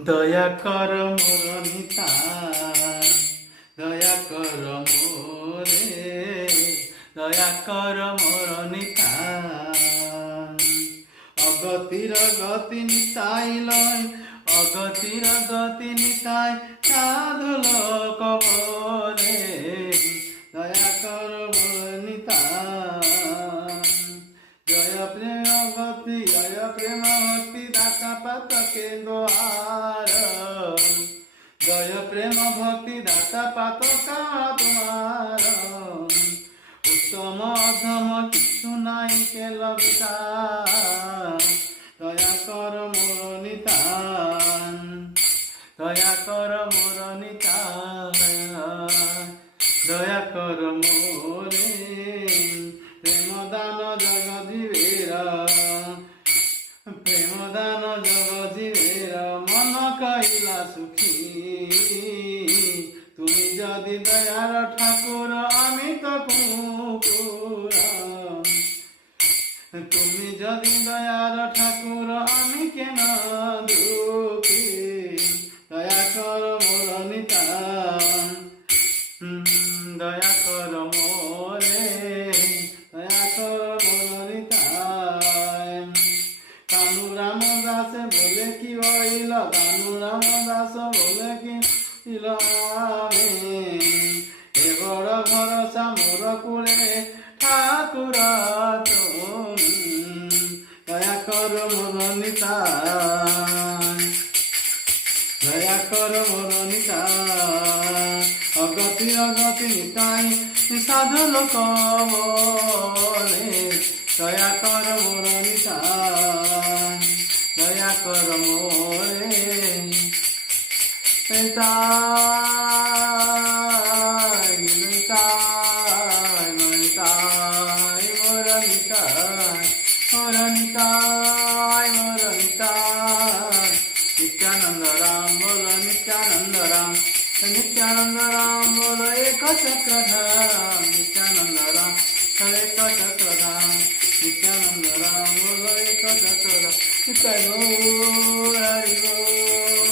দয়া কর মোর নিতাই, দয়া কর মোরে, দয়া কর মোর নিতাই। অগতির গতি নিতাই লয়, অগতির গতি নিতাই সাধু লোক বলে, দয়া কর মোর নিতাই। জয় প্রেম ভক্তি, জয় প্রেম ভক্তি দাতা পাতকে দোয়ার, জয় প্রেম ভক্তি দাতা পাতকা তোমার। উত্তম অধম কিছু নাই কেল বিচার, দয়া কর মোর নিতাই, দয়া কর মোর নিতাই, দয়া কর মোরে। প্রেম দান জগজীবের, প্রেম দান জগজীবের মন কইলা সুখী। তুমি যদি দয়ার ঠাকুর আমি তো কুকুর, তুমি যদি দয়ার ঠাকুর আমি কেন দুঃখী। দয়া কর মোর নিতাই, দয়া কর মোরে, দয়া কর মোর নিতাই। কানু রাম দাস বলে কি হইল, কানু রাম দাস বলে কি হইল, এ বড় ভরসা মোর কুলে ঠাকুর তুমি। দয়া কর মোর নিতাই, দয়া কর মোর নিতাই। অগতি অগতি নিতাই সাধু লোক বলে, দয়া কর মোর নিতাই, দয়া কর মোরে। নিতাই নিতাই নিতাই মোর নিতাই, মোর নিতাই মোর নিতাই। নিত্যানন্দ রাম বল নিত্যানন্দ রাম, নিত্যানন্দ রাম বল এক চক্রধাম, নিত্যানন্দ রাম এক চক্রধাম, নিত্যানন্দ রাম বল এক চক্রধাম। নিতাই গৌর হরি গৌর।